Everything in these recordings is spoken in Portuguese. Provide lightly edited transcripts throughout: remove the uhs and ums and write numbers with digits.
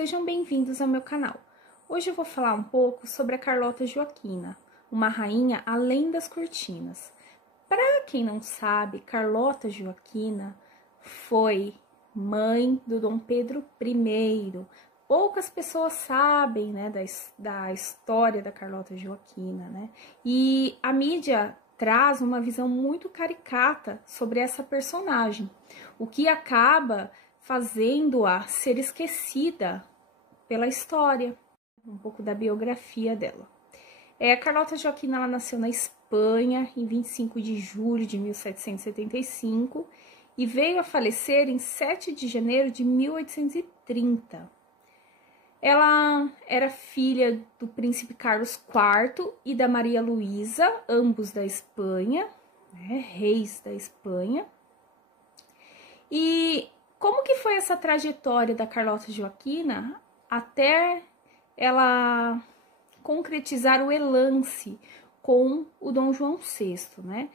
sejam bem-vindos ao meu canal. Hoje eu vou falar um pouco sobre a Carlota Joaquina, uma rainha além das cortinas. Para quem não sabe, Carlota Joaquina foi mãe do Dom Pedro I. Poucas pessoas sabem, né, da história da Carlota Joaquina, né? E a mídia traz uma visão muito caricata sobre essa personagem, o que acaba fazendo-a ser esquecida pela história, um pouco da biografia dela. A Carlota Joaquina, ela nasceu na Espanha em 25 de julho de 1775 e veio a falecer em 7 de janeiro de 1830. Ela era filha do príncipe Carlos IV e da Maria Luísa, ambos da Espanha, né, reis da Espanha. E como que foi essa trajetória da Carlota Joaquina até ela concretizar o relance com o Dom João VI, né?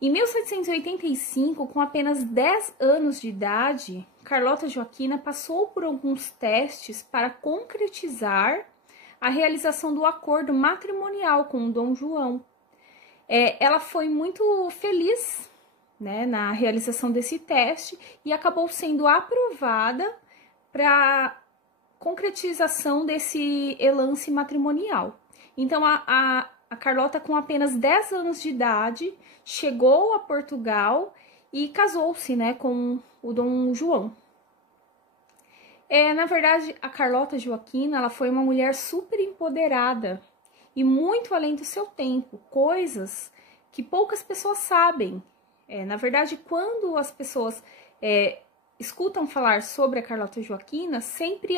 Em 1785, com apenas 10 anos de idade, Carlota Joaquina passou por alguns testes para concretizar a realização do acordo matrimonial com o Dom João. Ela foi muito feliz, né, na realização desse teste e acabou sendo aprovada para concretização desse relance matrimonial. Então, a Carlota, com apenas 10 anos de idade, chegou a Portugal e casou-se, né, com o Dom João. Na verdade, a Carlota Joaquina, ela foi uma mulher super empoderada e muito além do seu tempo, coisas que poucas pessoas sabem. Na verdade, quando as pessoas escutam falar sobre a Carlota Joaquina, sempre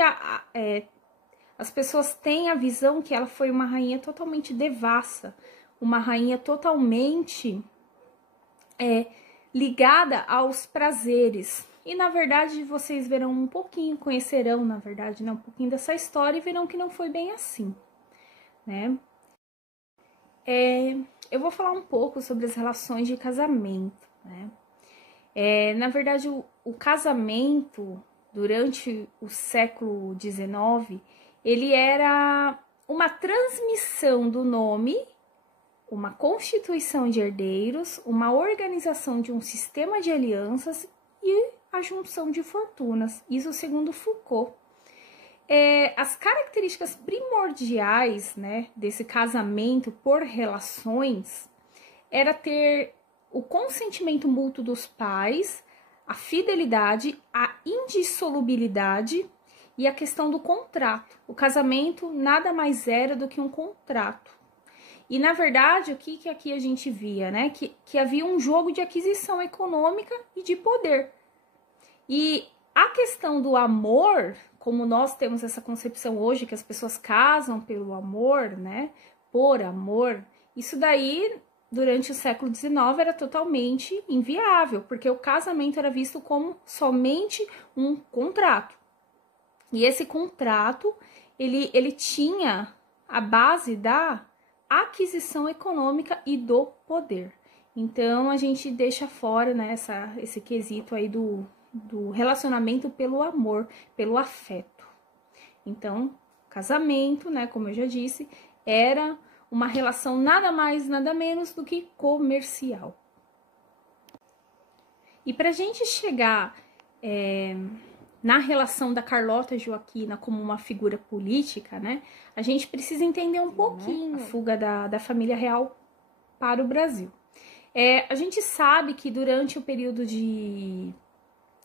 as pessoas têm a visão que ela foi uma rainha totalmente devassa, uma rainha totalmente ligada aos prazeres. E, na verdade, vocês verão um pouquinho, conhecerão, na verdade, né, um pouquinho dessa história e verão que não foi bem assim, né? Eu vou falar um pouco sobre as relações de casamento, né? Na verdade, o casamento, durante o século XIX, ele era uma transmissão do nome, uma constituição de herdeiros, uma organização de um sistema de alianças e a junção de fortunas. Isso segundo Foucault. As características primordiais, né, desse casamento por relações era ter o consentimento mútuo dos pais, a fidelidade, a indissolubilidade e a questão do contrato. O casamento nada mais era do que um contrato. E, na verdade, o que aqui a gente via, né? Que havia um jogo de aquisição econômica e de poder. E a questão do amor, como nós temos essa concepção hoje, que as pessoas casam pelo amor, né? Por amor, isso daí, durante o século XIX, era totalmente inviável, porque o casamento era visto como somente um contrato. E esse contrato, ele tinha a base da aquisição econômica e do poder. Então, a gente deixa fora, né, esse quesito aí do relacionamento pelo amor, pelo afeto. Então, casamento, né, como eu já disse, era uma relação nada mais, nada menos do que comercial. E para a gente chegar na relação da Carlota Joaquina como uma figura política, né, a gente precisa entender um pouquinho a fuga da família real para o Brasil. A gente sabe que durante o período de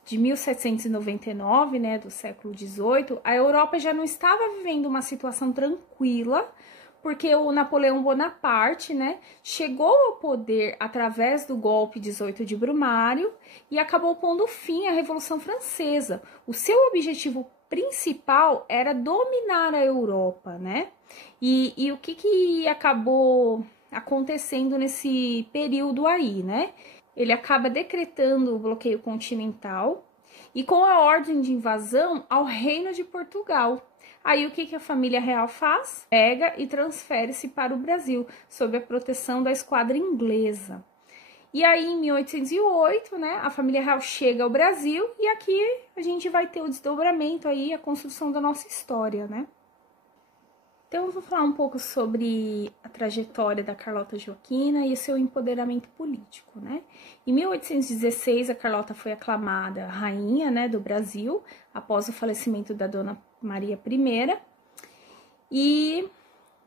1799, né, do século XVIII, a Europa já não estava vivendo uma situação tranquila, porque o Napoleão Bonaparte, né, chegou ao poder através do golpe 18 de Brumário e acabou pondo fim à Revolução Francesa. O seu objetivo principal era dominar a Europa, né? E o que acabou acontecendo nesse período aí, né? Ele acaba decretando o bloqueio continental e com a ordem de invasão ao Reino de Portugal. Aí o que a família real faz? Pega e transfere-se para o Brasil, sob a proteção da esquadra inglesa. E aí, em 1808, né, a família real chega ao Brasil e aqui a gente vai ter o desdobramento aí, a construção da nossa história, né? Então, eu vou falar um pouco sobre a trajetória da Carlota Joaquina e o seu empoderamento político, né? Em 1816, a Carlota foi aclamada rainha, né, do Brasil, após o falecimento da Dona Maria I, e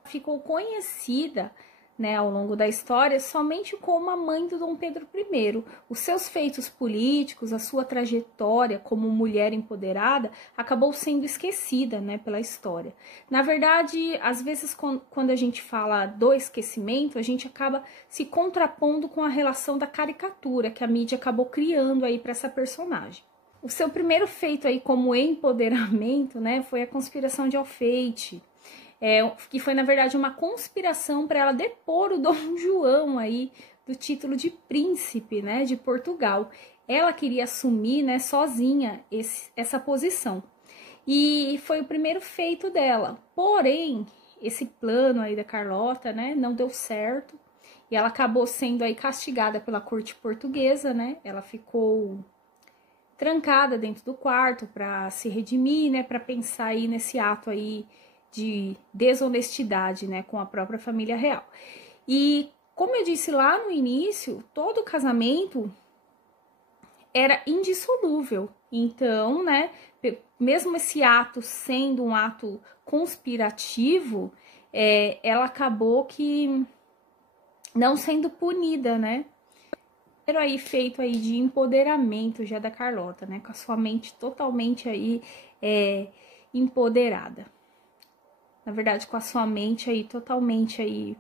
ficou conhecida, né, ao longo da história, somente como a mãe do Dom Pedro I. Os seus feitos políticos, a sua trajetória como mulher empoderada, acabou sendo esquecida, né, pela história. Na verdade, às vezes, quando a gente fala do esquecimento, a gente acaba se contrapondo com a relação da caricatura que a mídia acabou criando aí para essa personagem. O seu primeiro feito aí como empoderamento, né, foi a conspiração de Alfeite, que foi, na verdade, uma conspiração para ela depor o Dom João aí do título de príncipe, né, de Portugal. Ela queria assumir, né, sozinha essa posição. E foi o primeiro feito dela. Porém, esse plano aí da Carlota, né, não deu certo. E ela acabou sendo aí castigada pela corte portuguesa, né? Ela ficou trancada dentro do quarto para se redimir, né, para pensar aí nesse ato aí de desonestidade, né, com a própria família real. E, como eu disse lá no início, todo casamento era indissolúvel. Então, né, mesmo esse ato sendo um ato conspirativo, ela acabou que não sendo punida, né? Era aí feito aí de empoderamento já da Carlota, né, com a sua mente totalmente aí empoderada. Na verdade, com a sua mente aí totalmente aí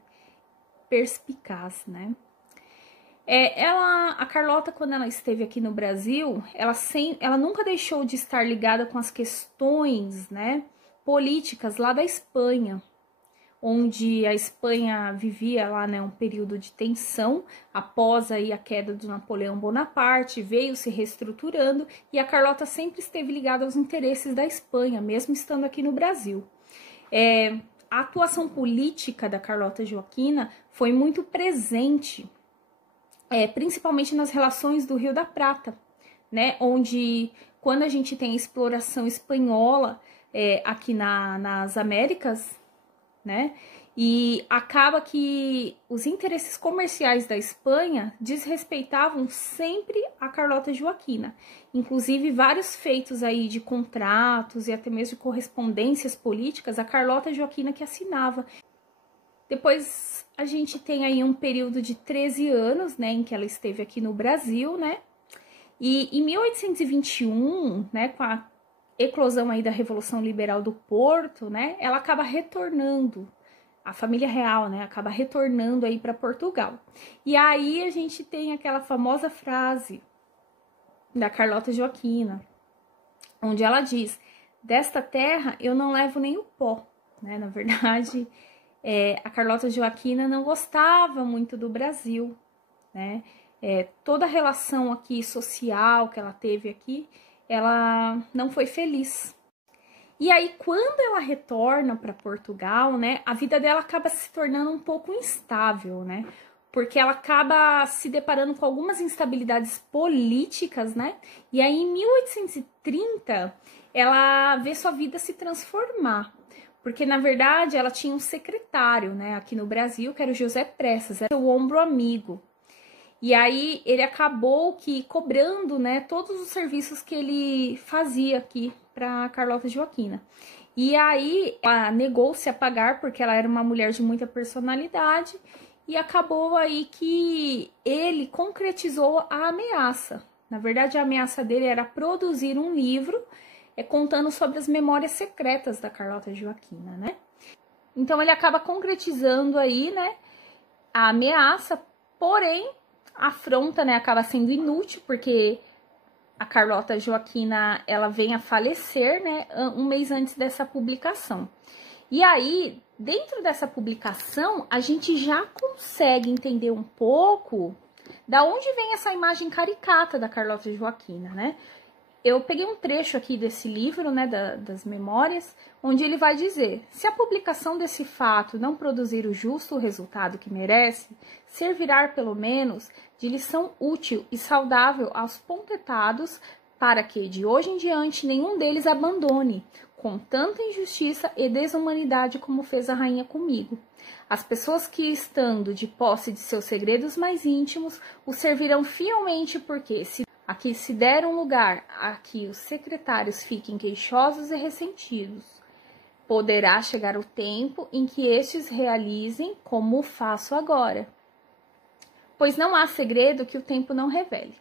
perspicaz, né? A Carlota, quando ela esteve aqui no Brasil, ela nunca deixou de estar ligada com as questões, né, políticas lá da Espanha, onde a Espanha vivia lá, né, um período de tensão após aí a queda do Napoleão Bonaparte, veio se reestruturando e a Carlota sempre esteve ligada aos interesses da Espanha, mesmo estando aqui no Brasil. A atuação política da Carlota Joaquina foi muito presente, principalmente nas relações do Rio da Prata, né? Onde, quando a gente tem a exploração espanhola aqui nas Américas, né? E acaba que os interesses comerciais da Espanha desrespeitavam sempre a Carlota Joaquina. Inclusive, vários feitos aí de contratos e até mesmo de correspondências políticas, a Carlota Joaquina que assinava. Depois a gente tem aí um período de 13 anos, né, em que ela esteve aqui no Brasil, né? E em 1821, né, com a eclosão aí da Revolução Liberal do Porto, né, ela acaba retornando. A família real, né, acaba retornando aí para Portugal. E aí a gente tem aquela famosa frase da Carlota Joaquina, onde ela diz: desta terra eu não levo nem o pó, né? Na verdade, a Carlota Joaquina não gostava muito do Brasil, né? Toda a relação aqui social que ela teve aqui, ela não foi feliz. E aí, quando ela retorna para Portugal, né, a vida dela acaba se tornando um pouco instável, né? Porque ela acaba se deparando com algumas instabilidades políticas, né? E aí, em 1830, ela vê sua vida se transformar. Porque, na verdade, ela tinha um secretário, né, aqui no Brasil, que era o José Pressas, era o ombro amigo. E aí, ele acabou que cobrando, né, todos os serviços que ele fazia aqui para Carlota Joaquina. E aí, ela negou-se a pagar, porque ela era uma mulher de muita personalidade, e acabou aí que ele concretizou a ameaça. Na verdade, a ameaça dele era produzir um livro contando sobre as memórias secretas da Carlota Joaquina, né? Então, ele acaba concretizando aí, né, a ameaça, porém, a afronta, né, acaba sendo inútil, porque a Carlota Joaquina, ela vem a falecer, né, um mês antes dessa publicação. E aí, dentro dessa publicação, a gente já consegue entender um pouco da onde vem essa imagem caricata da Carlota Joaquina, né? eu peguei um trecho aqui desse livro, né, das memórias, onde ele vai dizer: se a publicação desse fato não produzir o justo resultado que merece, servirá pelo menos de lição útil e saudável aos pontetados, para que, de hoje em diante, nenhum deles abandone, com tanta injustiça e desumanidade como fez a rainha comigo. As pessoas que, estando de posse de seus segredos mais íntimos, o servirão fielmente, porque aqui se der um lugar a que os secretários fiquem queixosos e ressentidos, poderá chegar o tempo em que estes realizem como o faço agora, pois não há segredo que o tempo não revele.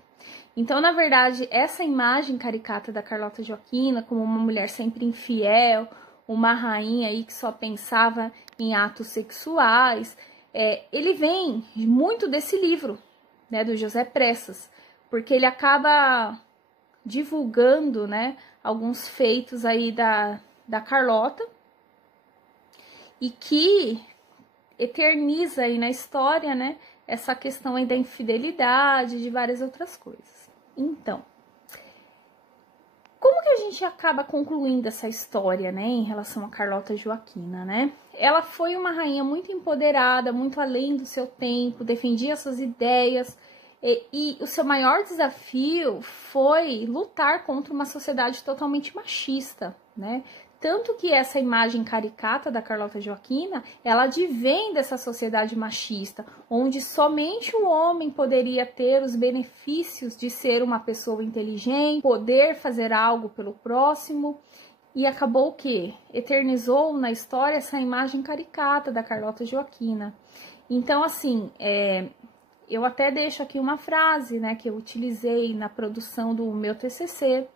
Então, na verdade, essa imagem caricata da Carlota Joaquina como uma mulher sempre infiel, uma rainha aí que só pensava em atos sexuais, ele vem muito desse livro, né, do José Pressas, porque ele acaba divulgando, né, alguns feitos aí da Carlota e que eterniza aí na história, né, essa questão aí da infidelidade, de várias outras coisas. Então, como que a gente acaba concluindo essa história, né, em relação a Carlota Joaquina, né? Ela foi uma rainha muito empoderada, muito além do seu tempo, defendia suas ideias, e o seu maior desafio foi lutar contra uma sociedade totalmente machista, né? Tanto que essa imagem caricata da Carlota Joaquina, ela advém dessa sociedade machista, onde somente o homem poderia ter os benefícios de ser uma pessoa inteligente, poder fazer algo pelo próximo, e acabou que eternizou na história essa imagem caricata da Carlota Joaquina. Então, assim, eu até deixo aqui uma frase, né, que eu utilizei na produção do meu TCC.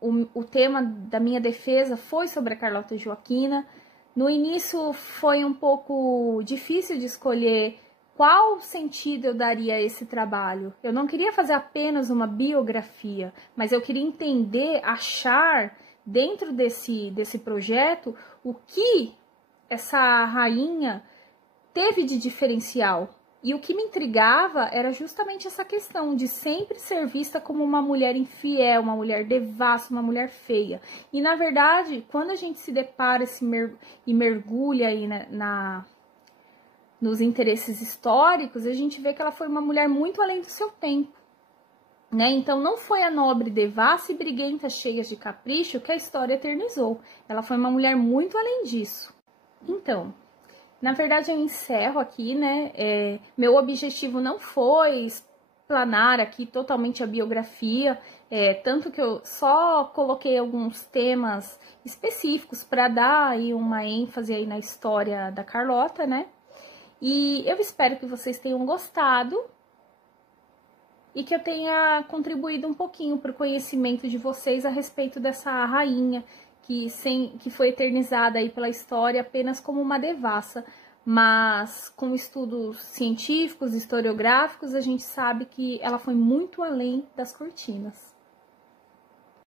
O tema da minha defesa foi sobre a Carlota Joaquina. No início foi um pouco difícil de escolher qual sentido eu daria a esse trabalho. Eu não queria fazer apenas uma biografia, mas eu queria entender, achar dentro desse projeto o que essa rainha teve de diferencial. E o que me intrigava era justamente essa questão de sempre ser vista como uma mulher infiel, uma mulher devassa, uma mulher feia. E, na verdade, quando a gente se depara e mergulha aí nos interesses históricos, a gente vê que ela foi uma mulher muito além do seu tempo, né? Então, não foi a nobre devassa e briguenta cheia de capricho que a história eternizou. Ela foi uma mulher muito além disso. Então, na verdade, eu encerro aqui, né? Meu objetivo não foi explanar aqui totalmente a biografia, tanto que eu só coloquei alguns temas específicos para dar aí uma ênfase aí na história da Carlota, né? E eu espero que vocês tenham gostado e que eu tenha contribuído um pouquinho para o conhecimento de vocês a respeito dessa rainha, que foi eternizada aí pela história apenas como uma devassa, mas com estudos científicos, historiográficos, a gente sabe que ela foi muito além das cortinas.